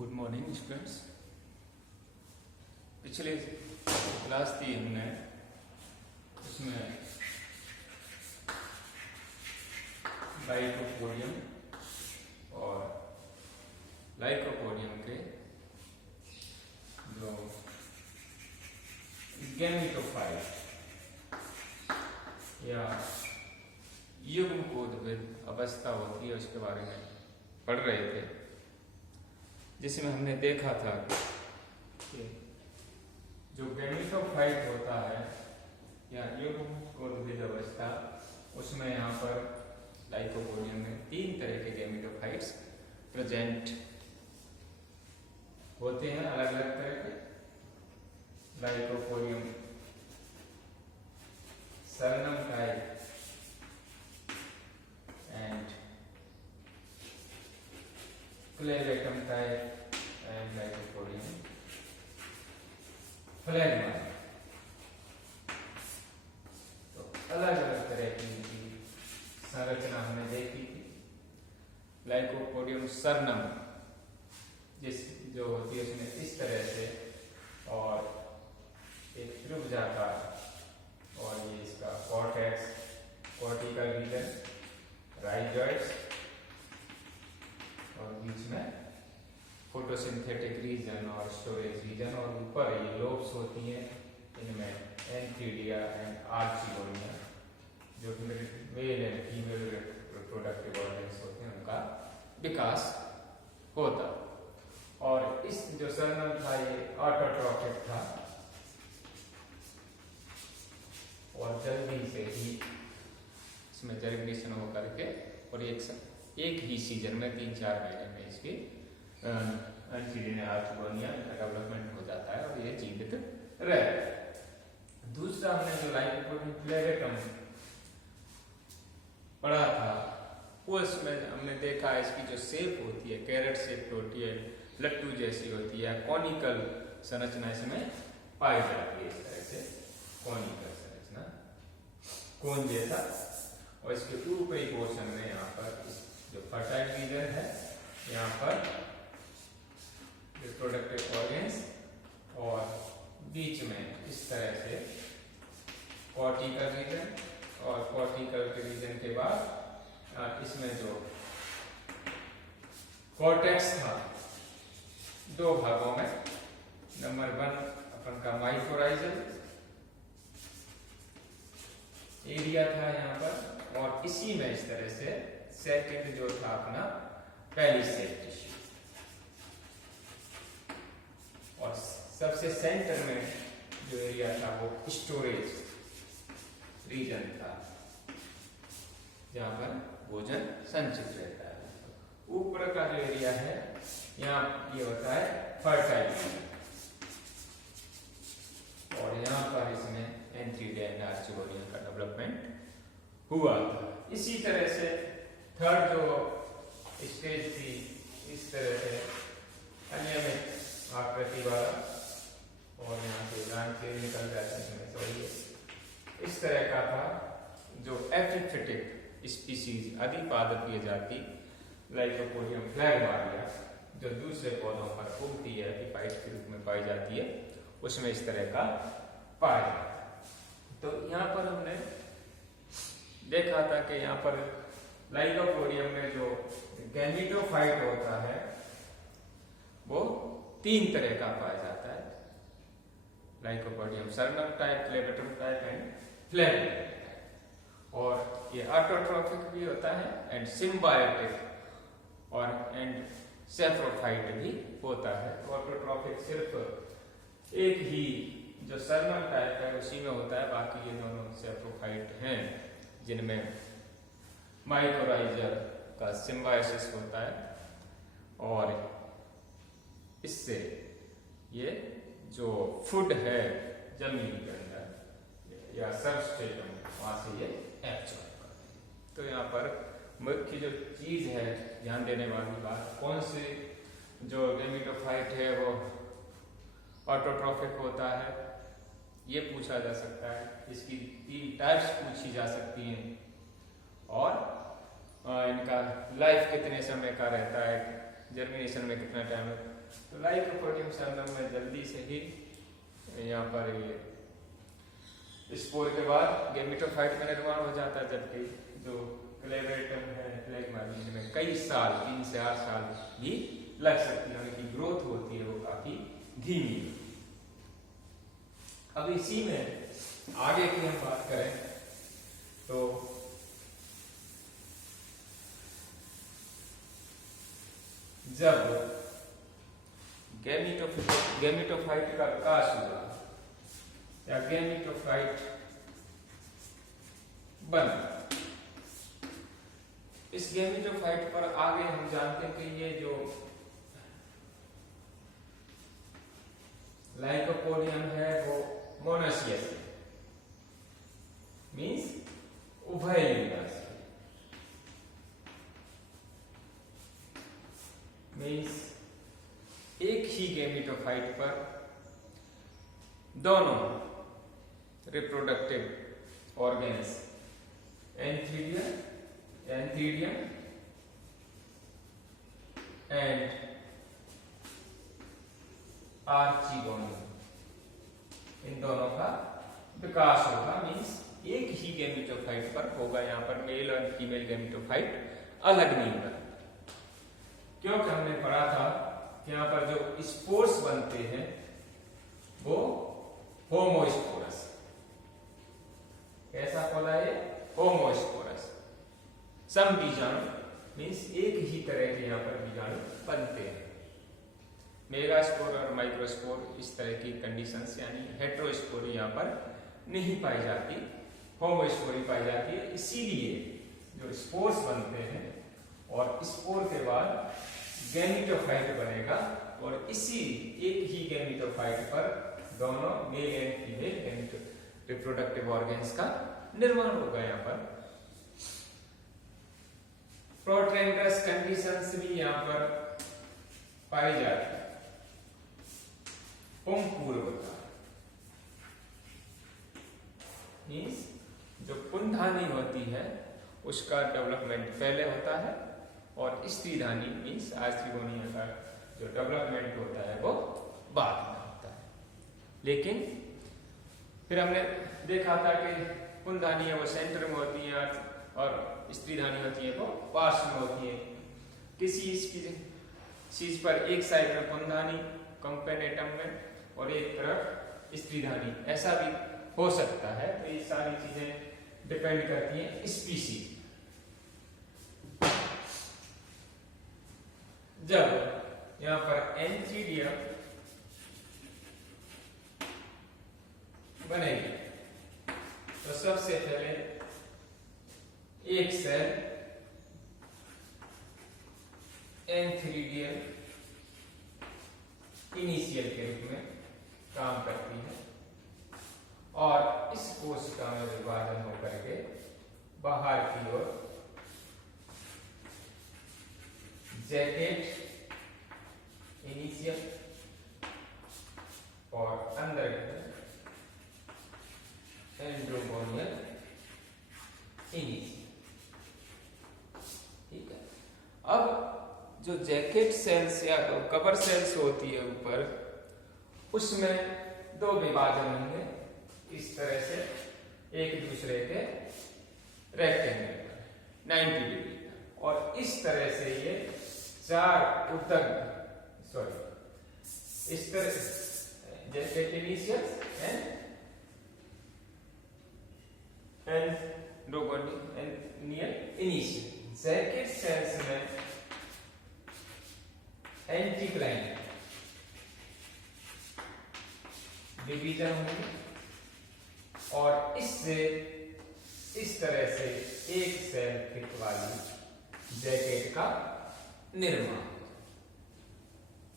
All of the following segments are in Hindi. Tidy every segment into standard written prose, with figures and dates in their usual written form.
Good morning students. पिछले क्लास थी हमने, उसमें लाइकोपोडियम और लाइकोपोडियम के जो गैमेटोफाइट या युग्मकोद्भिद अवस्था होती है उसके बारे में पढ़ रहे थे, जिसमें हमने देखा था कि जो गैमेटोफाइट होता है या युग्मकोद्भिद अवस्था, उसमें यहाँ पर लाइकोपोडियम में 3 तरह के गैमेटोफाइट्स प्रेजेंट होते हैं, अलग अलग तरह के। Lycopodium cernuum type and clavatum type and Lycopodium phlegma। तो अलग अलग तरह की संरचना हमने देखी थी। लाइकोपोडियम सरनम जो होती है उसमें इस तरह से, और एक त्रिभुजाकार, और ये इसका कॉर्टेक्स, कॉर्टिकल रीजन, राइजॉइड्स, और बीच में फोटोसिंथेटिक रीजन और स्टोरेज रीजन, और ऊपर ये लोब्स होती हैं, इनमें एंथीडिया एंड आर्चिगोनिया, जो male and female reproductive organs होते हैं, उनका विकास होता। और इस जो सरनम था ये ऑटोट्रॉफिक था, और जल्दी से ही इसमें जर्मिनेशन होकर के और एक ही सीजन में 3-4 महीने में इसकी आर्चिगोनिया का डेवलपमेंट हो जाता है और ये जीवित रहता है। दूसरा हमने जो लाइकोपोडियम क्लेवेटम पढ़ा था, उसमें हमने देखा इसकी जो शेप होती है, कैरेट शेप होती है, लट्टू जैसी होती है, कॉनिकल संरचना इसमें पाई जाती है। इस तरह से कॉनिकल संरचना, कोन जैसा, और इसके ऊपरी पोर्शन में यहाँ पर जो फर्टाइल रीजन है, यहाँ पर रिप्रोडक्टिव ऑर्गन्स, और बीच में इस तरह से कॉर्टिकल रीजन, और कॉर्टिकल के रीजन के बाद इसमें जो कॉर्टेक्स था 2 भागों में। नंबर 1 अपन का माइक्रोराइजल एरिया था यहाँ पर, और इसी में इस तरह से सेकंड जो था अपना पेलिसेड टिश्यू, और सबसे सेंटर में जो एरिया था वो स्टोरेज रीजन था, जहां पर भोजन संचित रहता है। ऊपर का जो एरिया है यहाँ ये होता है फर्टाइल रीजन, और यहाँ पर इसमें एंथीडिया एंड आर्चिगोनिया का डेवलपमेंट हुआ। इसी तरह से थर्ड जो स्टेज थी, इस तरह से अनियमित आकृति वाला, और यहाँ से ब्रांचें निकल जाती हैं, तो ये इस तरह का था, जो एपिफिटिक स्पीसीज अधिपादपीय जाति लाइकोपोडियम फ्लैगमारिया, जो दूसरे पौधों पर उगती है, एपिफाइट के रूप में पाई जाती है, उसमें इस तरह का पाया जाता है। तो यहाँ पर हमने देखा था कि यहाँ पर लाइकोपोडियम में जो गैमेटोफाइट होता है वो 3 तरह का पाया जाता है। Lycopodium cernuum type, clavatum type and phlegmaria type, और ये ऑटोट्रॉफिक भी होता है एंड सिम्बायोटिक और एंड सेफ्रोफाइट भी होता है। ऑटोट्रॉफिक सिर्फ एक ही जो सरनम टाइप है उसी में होता है, बाकी ये दोनों सेफ्रोफाइट हैं, जिनमें माइक्रोराइजल का सिम्बायोसिस होता है, और इससे ये जो फूड है जमीन के अंदर या सबस्ट्रेटम, वहां से ये एब्जॉर्ब करते हैं। तो यहाँ पर मुख्य जो चीज है ध्यान देने वाली बात, कौन सी जो गैमेटोफाइट है वो ऑटोट्रॉफिक होता है, ये पूछा जा सकता है। इसकी 3 टाइप्स पूछी जा सकती हैं, और इनका लाइफ कितने समय का रहता है, जर्मिनेशन में कितना टाइम लगता है? तो लाइकोपोडियम सैंडम में जल्दी से ही यहाँ पर ये स्पोर के बाद गैमेटोफाइट का निर्माण हो जाता है, जबकि जो क्लेवेटम है फ्लेगमाइट में कई साल 3 से 8 साल भी लग सकती है, उनकी ग्रोथ होती है वो काफी धीमी। अब इसी में आगे की हम बात करें तो जब गैमेटोफाइट का विकास हुआ या गैमेटोफाइट बना, इस गैमेटोफाइट पर आगे हम जानते हैं कि ये जो लाइकोपोडियम है वो मोनोसियस है, मीन्स उभयलिंगास, मीन्स एक ही गैमेटोफाइट पर दोनों रिप्रोडक्टिव ऑर्गेन्स एंथीडियम एंड आर्चिगोनियम, इन दोनों का विकास होगा। मीन्स एक ही गैमेटोफाइट पर होगा, यहाँ पर मेल और फीमेल गैमेटोफाइट अलग नहीं होगा, क्योंकि हमने पढ़ा था कि यहाँ पर जो स्पोर्स बनते हैं वो होमोस्पोरस, कैसा खोला है? होमोस्पोरस। सम बीजाणु मीन्स एक ही तरह के यहाँ पर बीजाणु बनते हैं। मेगास्पोर और माइक्रोस्पोर इस तरह की कंडीशंस यानी हेट्रोस्पोर यहाँ पर नहीं पाई जाती, होमोस्पोरी पाई जाती है। इसीलिए जो स्पोर्स बनते हैं और स्पोर के बाद गैमेटोफाइट बनेगा और इसी एक ही गैमेटोफाइट पर दोनों male and female reproductive organs का निर्माण होगा। यहाँ पर प्रोट्रेंडस कंडीशंस भी यहाँ पर पाई जाती है। पुंपूर्वता मीन्स जो पुंधानी होती है उसका डेवलपमेंट पहले होता है और स्त्रीधानी मीन्स आस्ट्रिगोनिया का जो डेवलपमेंट होता है वो बाद में होता है। लेकिन फिर हमने देखा था कि पुंधानी वो सेंटर में होती है और स्त्रीधानी होती है वो पार्श्व में होती है। किसी चीज पर एक साइड में पुंधानी कंपेनेटम में और एक तरफ स्त्रीधानी, ऐसा भी हो सकता है। तो ये सारी चीजें डिपेंड करती हैं स्पीशीज। जब यहाँ पर एंथीडियम बनेगी तो सबसे पहले एक सेल एंथीडियम इनिशियल के रूप में काम करती है और इस कोशिका में विभाजन होकर के बाहर की ओर जैकेट इनिशियल और अंदर एंड्रोगोनियल इनिशियल। ठीक है। अब जो जैकेट सेल्स या कवर सेल्स होती है ऊपर, उसमें दो विभाजन होंगे इस तरह से एक दूसरे के रेक्टेंगल पर 90 डिग्री, और इस तरह से ये चार इस तरह जैसे इनिशियल एंड्रोगोनियल इनिशियल। जैकेट सेल्स में एंटीक्लाइन डिवीजन होंगे और इससे इस तरह से एक सेल थिक वाली जैकेट का निर्माण।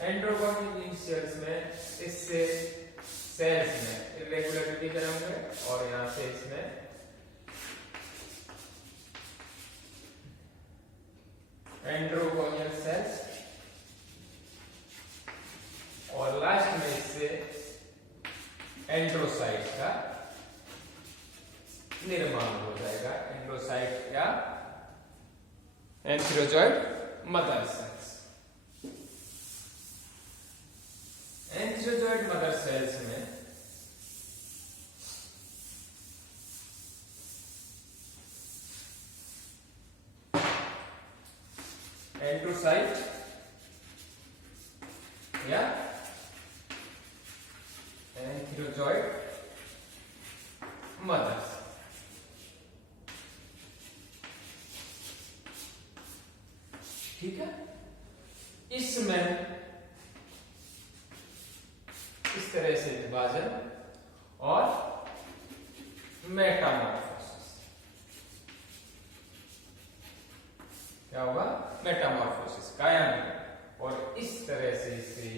एंड्रोगोनियल सेल्स में इससे सेल्स में इरेगुलर डिवीजन होंगे और यहां से इसमें एंड्रोगोनियल सेल्स और लास्ट में इससे एंड्रोसाइट का निर्माण हो जाएगा। एंड्रोसाइट या antherozoid mother cells. Antherozoid mother cells में एंट्रोसाइट या एंथ्रोजॉइड मदर्स, ठीक है। इसमें इस तरह से विभाजन और मेटामॉर्फोसिस, क्या होगा? मेटामॉर्फोसिस कायम, और इस तरह से इसे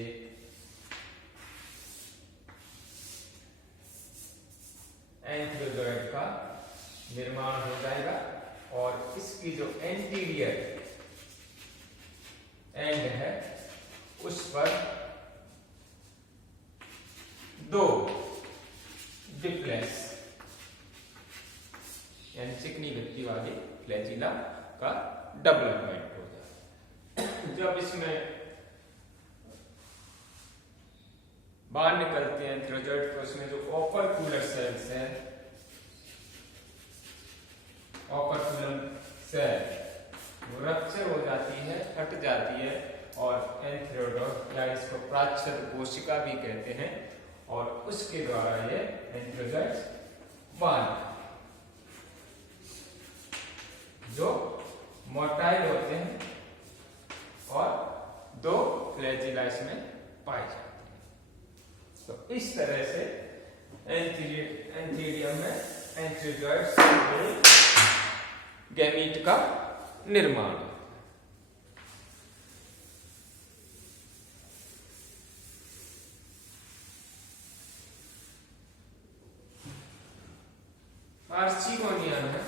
एंथ्रोजॉइड का निर्माण हो जाएगा, और इसकी जो एंटीरियर एंड है उस पर दो डिप्लेस यानी चिकनी भित्ति वाली फ्लैजिला का डेवलपमेंट हो जाए। जब इसमें बाहर निकलते हैं एंथ्रोजॉइड, तो उसमें जो ओपर्कुलर सेल्स है, ओपर्कुलर सेल वो रप्चर हो जाती है, फट जाती है, और एंथ्रोजॉइड या इसको प्राच्छद कोशिका भी कहते हैं, और उसके द्वारा ये एंथ्रोजॉइड बाहर जो मोटाइल होते हैं, और दो फ्लैजिला इसमें पाए जाते हैं। तो इस तरह से एंथीरियम में एंथ्रोजॉइड से गैमीट का निर्माण। आर्चिगोनिया में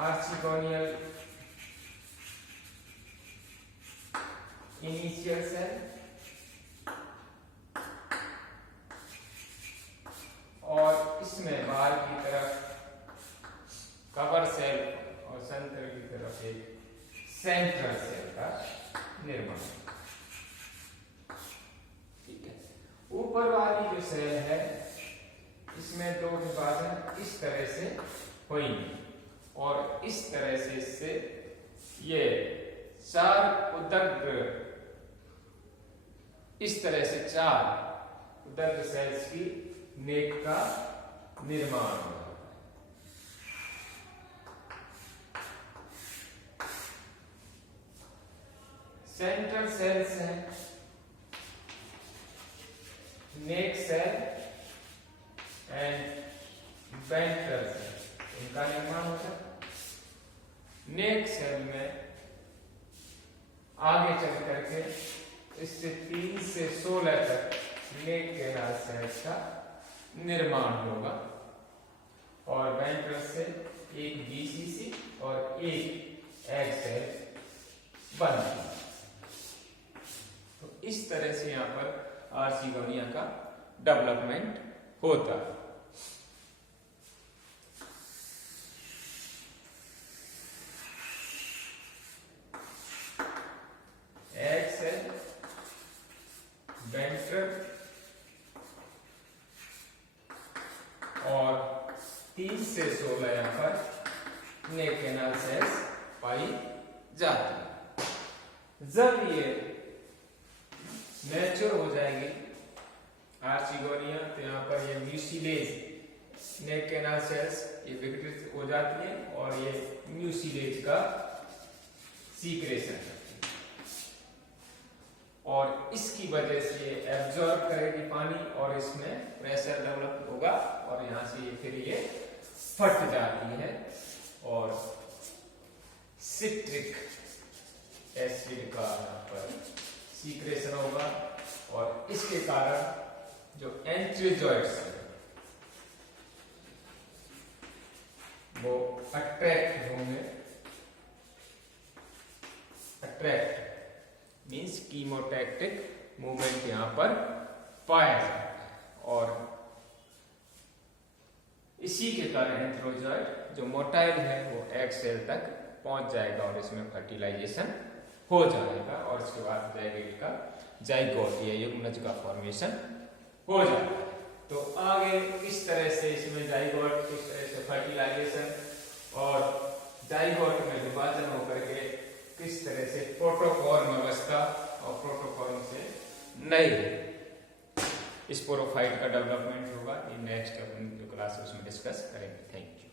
आर्चिगोनियल इनिशियल सेल और इसमें बाहर की तरफ कवर सेल और सेंटर की तरफ एक सेंट्रल सेल का निर्माण, ठीक है। ऊपर वाली जो सेल है इसमें दो विभाजन इस तरह से होंगे, और इस तरह से इससे ये चार उदग्र, इस तरह से चार उदग्र सेल्स की नेक का निर्माण होगा। सेंट्रल सेल्स हैं, नेक सेल एंड वेंट्रल सेल, इनका निर्माण होता है। नेक सेल में आगे चल करके इससे 3 से 16 तक नेक कैनाल सेल्स का निर्माण होगा, और वेंट्रल से एक बीसीसी और एक एग सेल बनती है। तो इस तरह से यहां पर आर्चिगोनिया का डेवलपमेंट होता है। एग सेल, वेंट्रल और 3 से 16 यहां पर नेक कैनाल सेल्स पाई जाती है। जब ये मैच्योर हो जाएगी आर्चिगोनिया, तो यहाँ पर ये म्यूसिलेज नेक कैनाल सेल्स ये विघटित हो जाती है, और ये म्यूसिलेज का सीक्रेशन करती है, और इसकी वजह से ये एब्जॉर्ब करेगी पानी, और इसमें प्रेशर डेवलप होगा, और यहाँ से ये फिर ये फट जाती है, और सिट्रिक एसिड का यहाँ पर सीक्रेशन होगा, और इसके कारण जो एंथ्रोजॉइड्स हैं वो अट्रैक्ट होंगे। अट्रैक्ट मींस कीमोटैक्टिक मूवमेंट यहां पर पाया जाता है, और इसी के कारण एंथ्रोजॉइड जो मोटाइल है वो एग सेल तक पहुंच जाएगा और इसमें फर्टिलाइजेशन हो जाएगा और उसके बाद जाइगोट का जाइगोट या युग्मनज का फॉर्मेशन हो जाएगा। तो आगे किस तरह से इसमें जाइगोट, किस तरह से फर्टिलाइजेशन और जाइगोट में विभाजन होकर के किस तरह से प्रोटोफॉर्म अवस्था और प्रोटोफॉर्म से नए स्पोरोफाइट का डेवलपमेंट होगा, ये नेक्स्ट अपन जो क्लास उसमें डिस्कस करेंगे। Thank you.